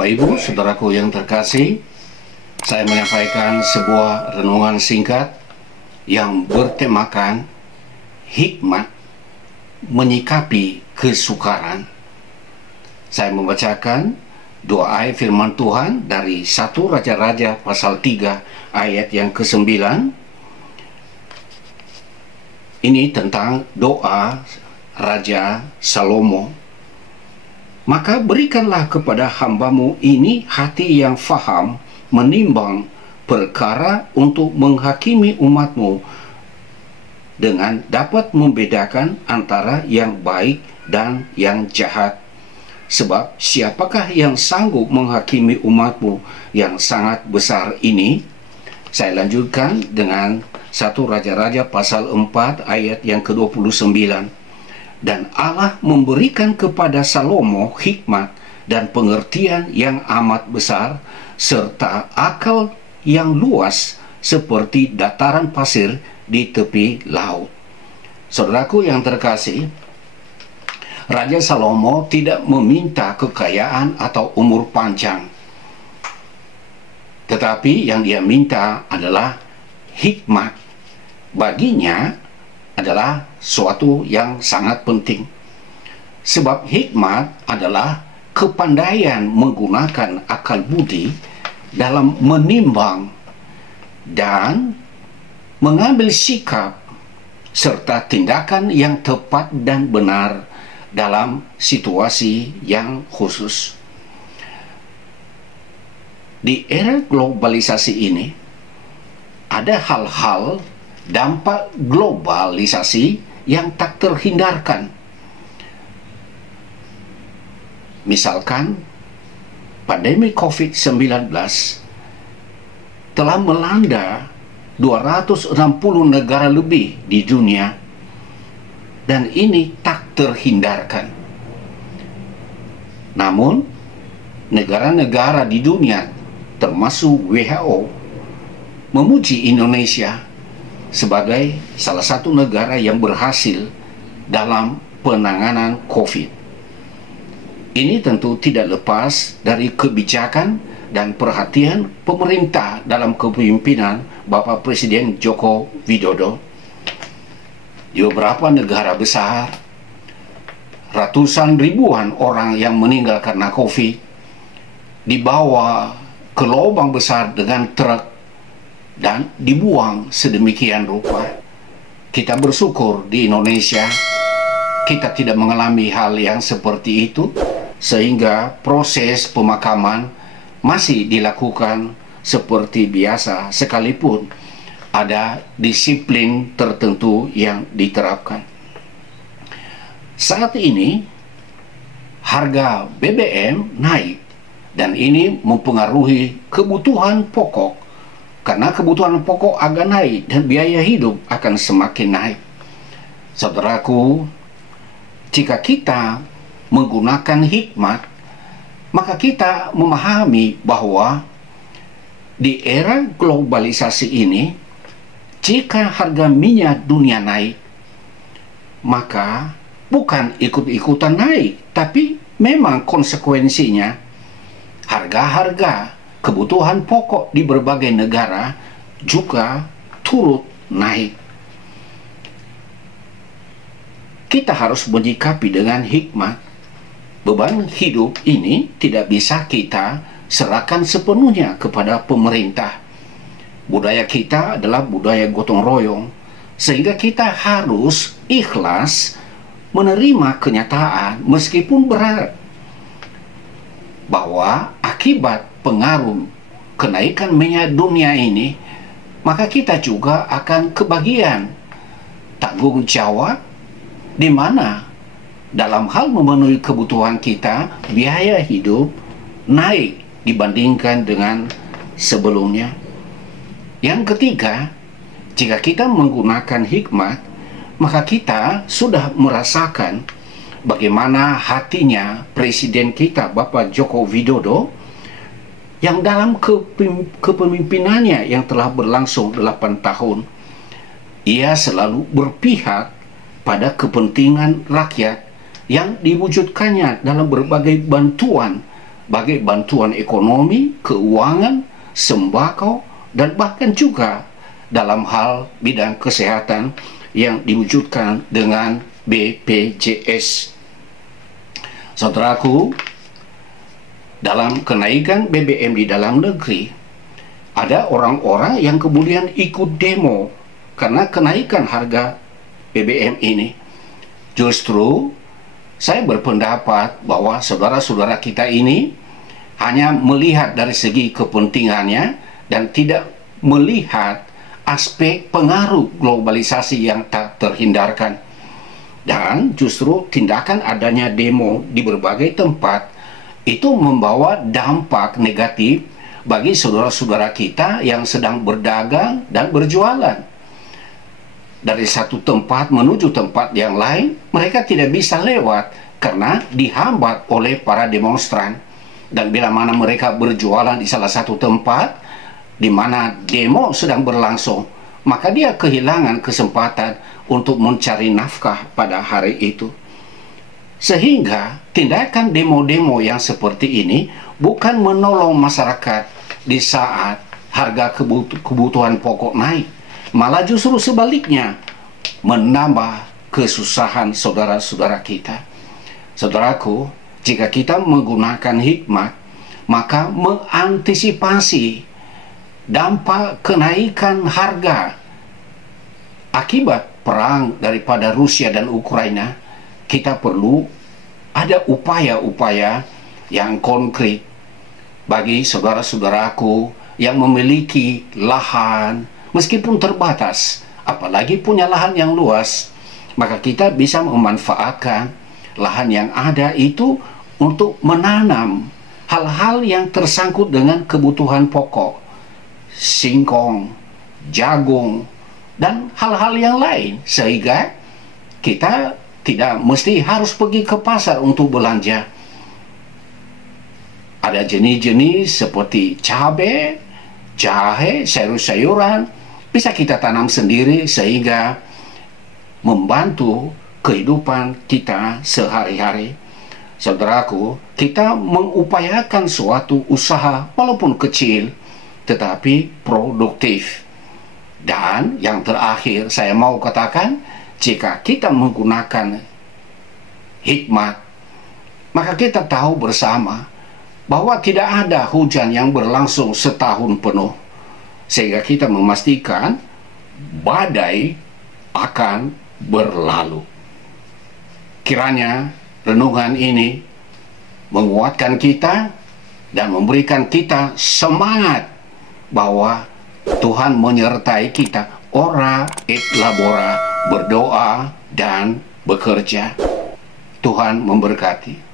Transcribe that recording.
Bapak Ibu, saudaraku yang terkasih, saya menyampaikan sebuah renungan singkat yang bertemakan hikmat menyikapi kesukaran. Saya membacakan dua ayat firman Tuhan dari 1 Raja-Raja pasal 3 ayat yang ke-9. Ini tentang doa Raja Salomo. Maka berikanlah kepada hambamu ini hati yang faham menimbang perkara untuk menghakimi umatmu dengan dapat membedakan antara yang baik dan yang jahat. Sebab siapakah yang sanggup menghakimi umatmu yang sangat besar ini? Saya lanjutkan dengan 1 Raja-Raja pasal 4 ayat yang ke-29. Dan Allah memberikan kepada Salomo hikmat dan pengertian yang amat besar, serta akal yang luas seperti dataran pasir di tepi laut. Saudaraku yang terkasih, Raja Salomo tidak meminta kekayaan atau umur panjang, tetapi yang dia minta adalah hikmat. Baginya adalah suatu yang sangat penting. Sebab hikmat adalah kepandaian menggunakan akal budi dalam menimbang dan mengambil sikap serta tindakan yang tepat dan benar dalam situasi yang khusus. Di era globalisasi ini, ada hal-hal dampak globalisasi yang tak terhindarkan. Misalkan, pandemi COVID-19 telah melanda 260 negara lebih di dunia, dan ini tak terhindarkan. Namun, negara-negara di dunia, termasuk WHO, memuji Indonesia sebagai salah satu negara yang berhasil dalam penanganan COVID. Ini tentu tidak lepas dari kebijakan dan perhatian pemerintah dalam kepemimpinan Bapak Presiden Joko Widodo. Di beberapa negara besar, ratusan ribuan orang yang meninggal karena COVID dibawa ke lubang besar dengan truk dan dibuang sedemikian rupa. Kita bersyukur di Indonesia kita tidak mengalami hal yang seperti itu, sehingga proses pemakaman masih dilakukan seperti biasa, sekalipun ada disiplin tertentu yang diterapkan. Saat ini harga BBM naik, dan ini mempengaruhi kebutuhan pokok. Karena kebutuhan pokok akan naik dan biaya hidup akan semakin naik. Saudaraku, jika kita menggunakan hikmat, maka kita memahami bahwa di era globalisasi ini, jika harga minyak dunia naik, maka bukan ikut-ikutan naik, tapi memang konsekuensinya harga-harga kebutuhan pokok di berbagai negara juga turut naik. Kita harus menyikapi dengan hikmat. Beban hidup ini tidak bisa kita serahkan sepenuhnya kepada pemerintah. Budaya kita adalah budaya gotong royong, sehingga kita harus ikhlas menerima kenyataan meskipun berat, bahwa akibat pengaruh kenaikan minyak dunia ini, maka kita juga akan kebagian tanggung jawab, di mana dalam hal memenuhi kebutuhan kita, biaya hidup naik dibandingkan dengan sebelumnya. Yang ketiga, jika kita menggunakan hikmat, maka kita sudah merasakan bagaimana hatinya Presiden kita, Bapak Joko Widodo, yang dalam kepemimpinannya yang telah berlangsung 8 tahun, ia selalu berpihak pada kepentingan rakyat yang diwujudkannya dalam berbagai bantuan bagi bantuan ekonomi, keuangan, sembako, dan bahkan juga dalam hal bidang kesehatan yang diwujudkan dengan BPJS. Saudaraku, dalam kenaikan BBM di dalam negeri, ada orang-orang yang kemudian ikut demo karena kenaikan harga BBM ini. Justru saya berpendapat bahwa saudara-saudara kita ini hanya melihat dari segi kepentingannya dan tidak melihat aspek pengaruh globalisasi yang tak terhindarkan. Dan justru tindakan adanya demo di berbagai tempat itu membawa dampak negatif bagi saudara-saudara kita yang sedang berdagang dan berjualan. Dari satu tempat menuju tempat yang lain, mereka tidak bisa lewat karena dihambat oleh para demonstran. Dan bila mana mereka berjualan di salah satu tempat di mana demo sedang berlangsung, maka dia kehilangan kesempatan untuk mencari nafkah pada hari itu. Sehingga tindakan demo-demo yang seperti ini bukan menolong masyarakat di saat harga kebutuhan pokok naik, malah justru sebaliknya menambah kesusahan saudara-saudara kita. Saudaraku, jika kita menggunakan hikmat, maka mengantisipasi dampak kenaikan harga akibat perang daripada Rusia dan Ukraina, kita perlu ada upaya-upaya yang konkret bagi saudara-saudaraku yang memiliki lahan, meskipun terbatas, apalagi punya lahan yang luas, maka kita bisa memanfaatkan lahan yang ada itu untuk menanam hal-hal yang tersangkut dengan kebutuhan pokok, singkong, jagung, dan hal-hal yang lain, sehingga kita tidak mesti harus pergi ke pasar untuk belanja. Ada jenis-jenis seperti cabai, jahe, sayur-sayuran bisa kita tanam sendiri sehingga membantu kehidupan kita sehari-hari. Saudaraku, kita mengupayakan suatu usaha walaupun kecil tetapi produktif. Dan yang terakhir saya mau katakan, jika kita menggunakan hikmat, maka kita tahu bersama bahwa tidak ada hujan yang berlangsung setahun penuh, sehingga kita memastikan badai akan berlalu. Kiranya renungan ini menguatkan kita dan memberikan kita semangat bahwa Tuhan menyertai kita. Ora et labora, berdoa dan bekerja. Tuhan memberkati.